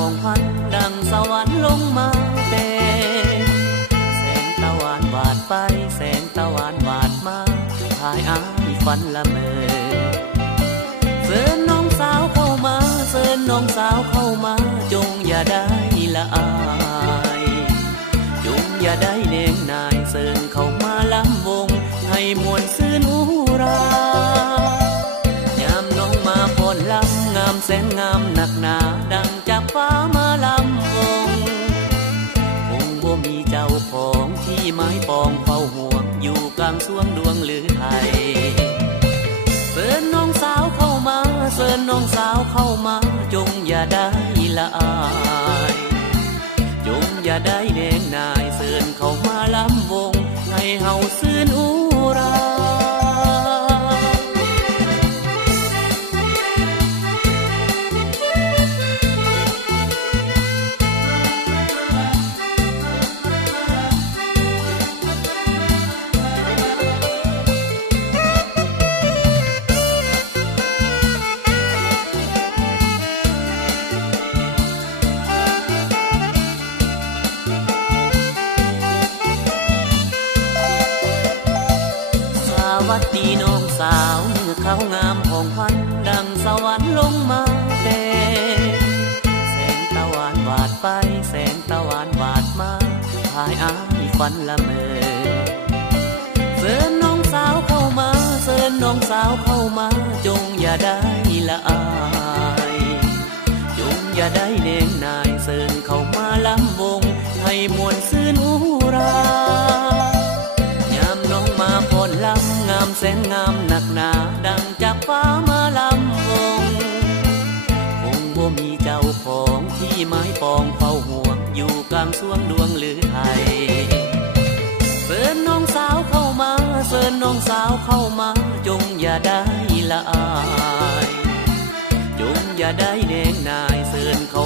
ของพันดังสวรรค์ลงมาแต่แสงตะวันวาดไปแสงตะวันวาดมาพายอายฝันละเมอเชิญน้องสาวเข้ามาเชิญน้องสาวเข้ามาจงอย่าได้ละอายจงอย่าได้เน่งนายเชิญเข้ามาล้ำวงให้มวลซื่นอุรายามน้องมาพรลำงามแสนงามหนักหนาดังจากฟ้ามาล้ำวงคงบ่มีเจ้าของที่ไม้ปองเฝ้าห่วงอยู่กลางสวงดวงหรือไทยเชิญน้องสาวเข้ามาเชิญน้องสาวเข้ามาจงอย่าได้ละอายจงอย่าได้เด่นนายเชิญเข้ามาล้ำวงให้เฮาซื่นอุราวัดดีน้องสาวเมื่อเขางามของพันดังสวรรค์ลงมาแต่แสงตะวันวาดไปแสงตะวันวาดมาพายอายฝันละเมอเชิญน้องสาวเข้ามาเชิญน้องสาวเข้ามาจงอย่าได้ละอายจงอย่าได้เน่งนายเชิญเข้ามาล้ำวงให้มวลซื่นอุรายามน้องมาพรลำงามแสนงามหนักหนาดังจากฟ้ามาล้ำวงคงบ่มีเจ้าของที่ไม้ปองเฝ้าห่วงอยู่กลางสวงดวงหรือไทยเชิญน้องสาวเข้ามาเชิญน้องสาวเข้ามาจงอย่าได้ละอายจงอย่าได้เน่งนายเชิญเข้า